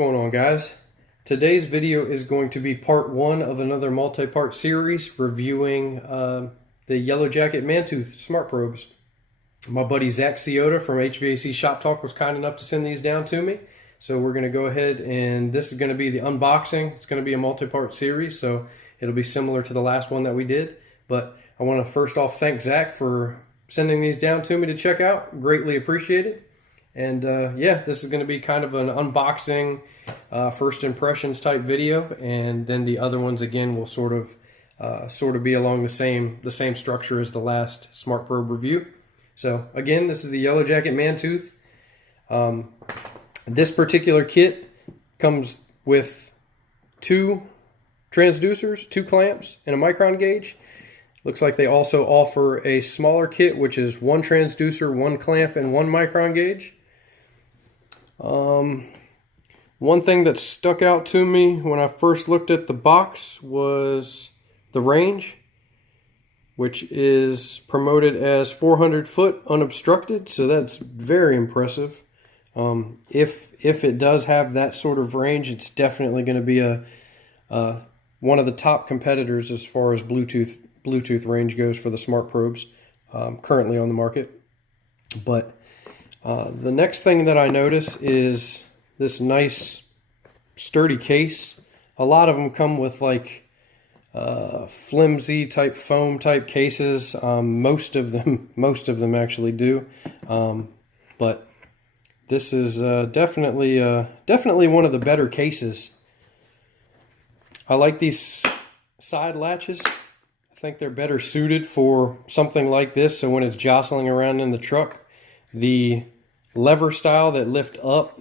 What's going on, guys? Today's video is going to be part one of another multi-part series reviewing the Yellow Jacket ManTooth Smart Probes. My buddy Zach Ciota from HVAC Shop Talk was kind enough to send these down to me. So we're going to go ahead and this is going to be the unboxing. It's going to be a multi-part series, so it'll be similar to the last one that we did. But I want to first off thank Zach for sending these down to me to check out. Greatly appreciated. And yeah, this is going to be kind of an unboxing, first impressions type video, and then the other ones again will sort of be along the same structure as the last Smart Probe review. So again, this is the Yellow Jacket ManTooth. This particular kit comes with 2 transducers, 2 clamps, and a micron gauge. Looks like they also offer a smaller kit, which is 1 transducer, 1 clamp, and 1 micron gauge. One thing that stuck out to me when I first looked at the box was the range, which is promoted as 400 foot unobstructed, so that's very impressive. If it does have that sort of range, it's definitely going to be one of the top competitors as far as Bluetooth range goes for the smart probes currently on the market. But the next thing that I notice is this nice sturdy case. A lot of them come with like flimsy type foam type cases. Most of them actually do. But this is definitely one of the better cases. I like these side latches. I think they're better suited for something like this. So when it's jostling around in the truck, the lever style that lift up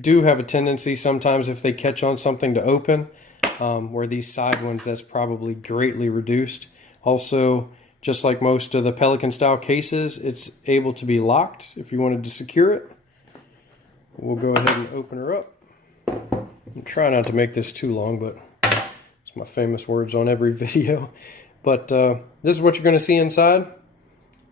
do have a tendency sometimes, if they catch on something, to open, where these side ones, that's probably greatly reduced. Also, just like most of the Pelican style cases, it's able to be locked if you wanted to secure it. We'll go ahead and open her up. I'll try not to make this too long, but it's my famous words on every video. But this is what you're going to see inside.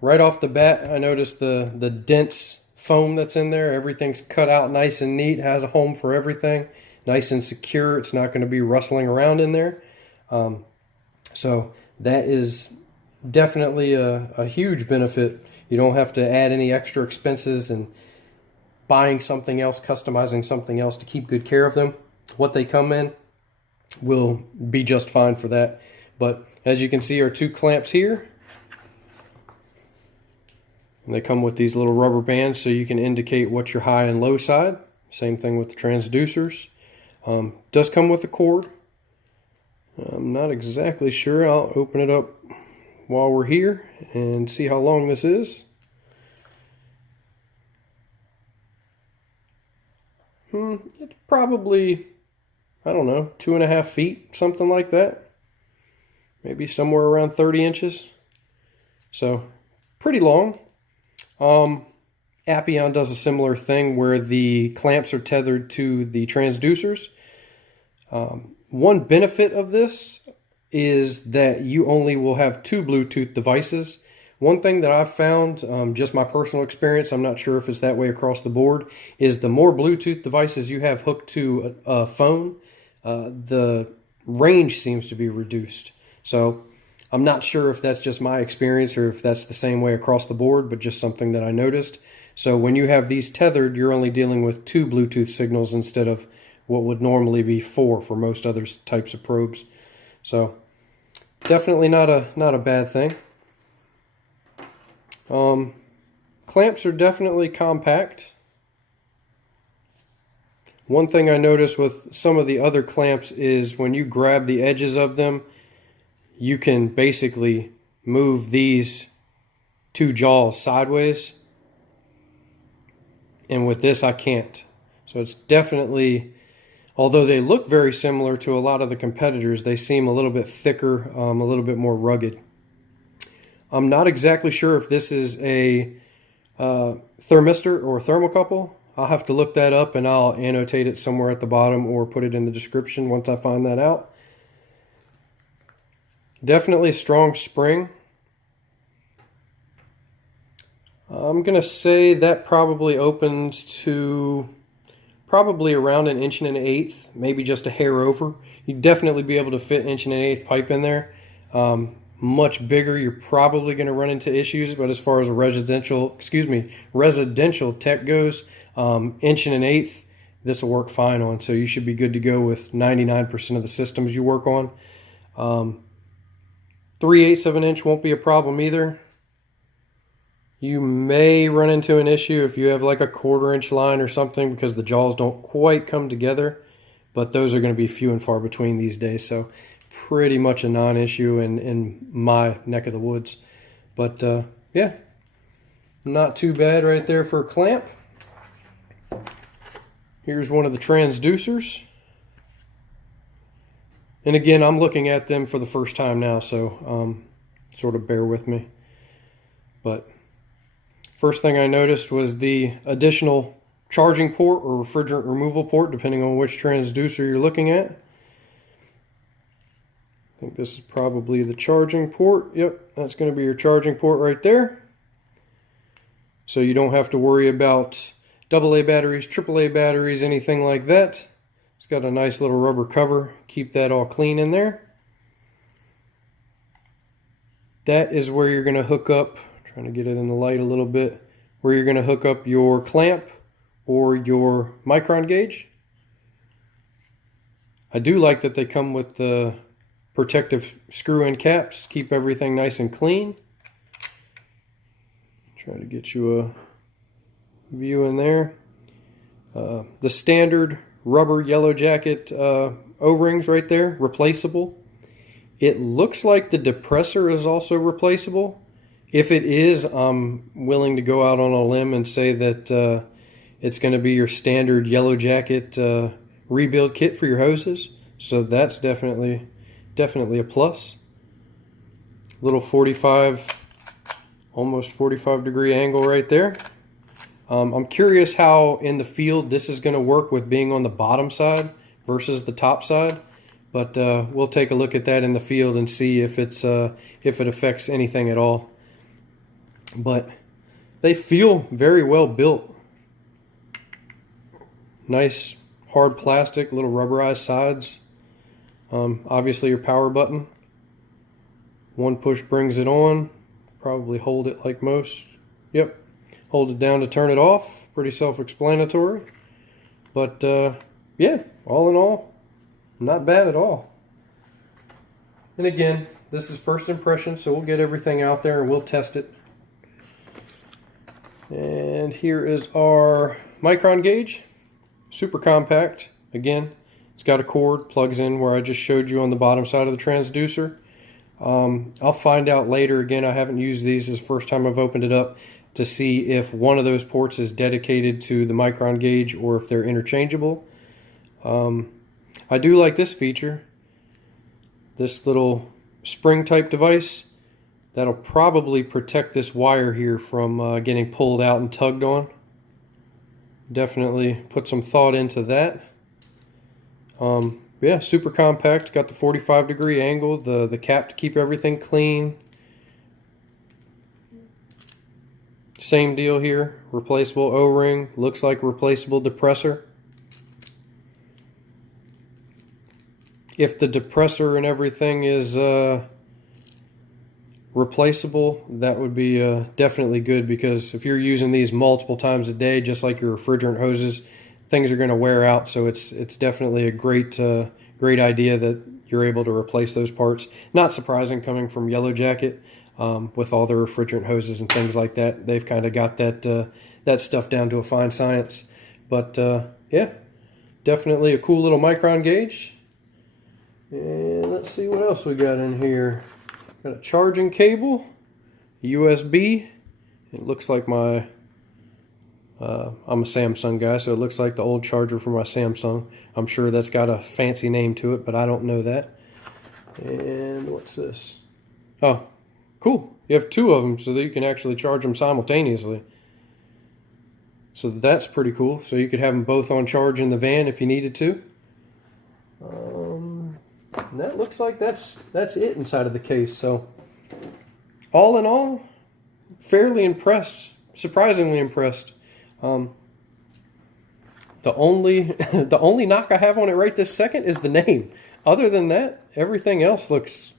Right off the bat, I noticed the dense foam that's in there. Everything's cut out nice and neat, has a home for everything, nice and secure. It's not going to be rustling around in there. So that is definitely a huge benefit. You don't have to add any extra expenses and buying something else, customizing something else to keep good care of them. What they come in will be just fine for that. But as you can see, our 2 clamps here. And they come with these little rubber bands so you can indicate what your high and low side. Same thing with the transducers. Does come with a cord. I'm not exactly sure. I'll open it up while we're here and see how long this is. It's probably, I don't know, 2.5 feet, something like that. Maybe somewhere around 30 inches. So pretty long. Appion does a similar thing where the clamps are tethered to the transducers. One benefit of this is that you only will have 2 Bluetooth devices. One thing that I've found, just my personal experience, I'm not sure if it's that way across the board, is the more Bluetooth devices you have hooked to a phone, the range seems to be reduced. So I'm not sure if that's just my experience or if that's the same way across the board, but just something that I noticed. So when you have these tethered, you're only dealing with 2 Bluetooth signals instead of what would normally be 4 for most other types of probes. So definitely not a bad thing. Clamps are definitely compact. One thing I noticed with some of the other clamps is when you grab the edges of them, you can basically move these 2 jaws sideways, and with this I can't. So it's definitely, although they look very similar to a lot of the competitors, they seem a little bit thicker, a little bit more rugged. I'm not exactly sure if this is a thermistor or thermocouple. I'll have to look that up and I'll annotate it somewhere at the bottom or put it in the description once I find that out. Definitely a strong spring. I'm going to say that probably opens to probably around 1.125", maybe just a hair over. You'd definitely be able to fit 1.125" pipe in there. Much bigger, you're probably going to run into issues, but as far as a residential tech goes, 1.125", this will work fine on, so you should be good to go with 99% of the systems you work on. 3/8 of an inch won't be a problem either. You may run into an issue if you have like a 1/4 inch line or something, because the jaws don't quite come together, but those are going to be few and far between these days, so pretty much a non-issue in my neck of the woods. But yeah, not too bad right there for a clamp. Here's one of the transducers. And again, I'm looking at them for the first time now, so sort of bear with me. But first thing I noticed was the additional charging port or refrigerant removal port, depending on which transducer you're looking at. I think this is probably the charging port. Yep, that's going to be your charging port right there. So you don't have to worry about AA batteries, AAA batteries, anything like that. It's got a nice little rubber cover. Keep that all clean in there. That is where you're going to hook up, trying to get it in the light a little bit, where you're going to hook up your clamp or your micron gauge. I do like that they come with the protective screw-in caps. Keep everything nice and clean. Try to get you a view in there. The standard rubber Yellow Jacket O-rings right there, replaceable. It looks like the depressor is also replaceable. If it is, I'm willing to go out on a limb and say that it's going to be your standard Yellow Jacket rebuild kit for your hoses. So that's definitely a plus. Little 45, almost 45 degree angle right there. I'm curious how in the field this is going to work with being on the bottom side versus the top side, but we'll take a look at that in the field and see if it affects anything at all. But they feel very well built. Nice hard plastic, little rubberized sides. Obviously your power button. One push brings it on. Probably hold it like most. Yep. Hold it down to turn it off. Pretty self-explanatory. But yeah, all in all, not bad at all. And again, this is first impression, so we'll get everything out there and we'll test it. And here is our micron gauge. Super compact. Again, it's got a cord, plugs in where I just showed you on the bottom side of the transducer. I'll find out later. Again, I haven't used these. This is the first time I've opened it up to see if one of those ports is dedicated to the micron gauge or if they're interchangeable. I do like this feature. This little spring type device. That'll probably protect this wire here from getting pulled out and tugged on. Definitely put some thought into that. Yeah, super compact. Got the 45 degree angle, the cap to keep everything clean. Same deal here. Replaceable O-ring. Looks like replaceable depressor. If the depressor and everything is replaceable, that would be definitely good, because if you're using these multiple times a day, just like your refrigerant hoses, things are going to wear out. So it's definitely a great idea that you're able to replace those parts. Not surprising coming from Yellow Jacket, with all the refrigerant hoses and things like that. They've kind of got that stuff down to a fine science. But yeah, definitely a cool little micron gauge. And let's see what else we got in here. Got a charging cable, USB. It looks like my, I'm a Samsung guy, so it looks like the old charger for my Samsung. I'm sure that's got a fancy name to it, but I don't know that. And what's this? Oh, cool. You have two of them so that you can actually charge them simultaneously. So that's pretty cool. So you could have them both on charge in the van if you needed to. And that looks like that's it inside of the case. So all in all, fairly impressed, surprisingly impressed. The only the only knock I have on it right this second is the name. Other than that, everything else looks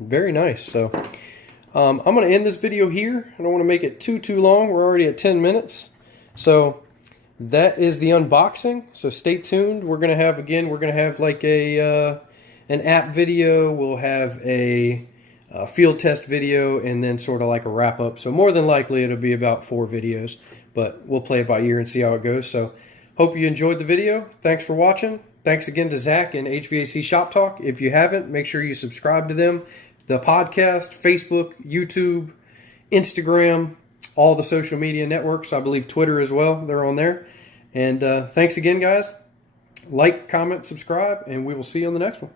very nice. So I'm going to end this video here. I don't want to make it too long. We're already at 10 minutes. So that is the unboxing. So stay tuned. We're going to have like an app video. We'll have a field test video, and then sort of like a wrap up. So more than likely it'll be about 4 videos, but we'll play it by ear and see how it goes. So hope you enjoyed the video. Thanks for watching. Thanks again to Zach and HVAC Shop Talk. If you haven't, make sure you subscribe to them. The podcast, Facebook, YouTube, Instagram, all the social media networks. I believe Twitter as well. They're on there. And thanks again, guys. Like, comment, subscribe, and we will see you on the next one.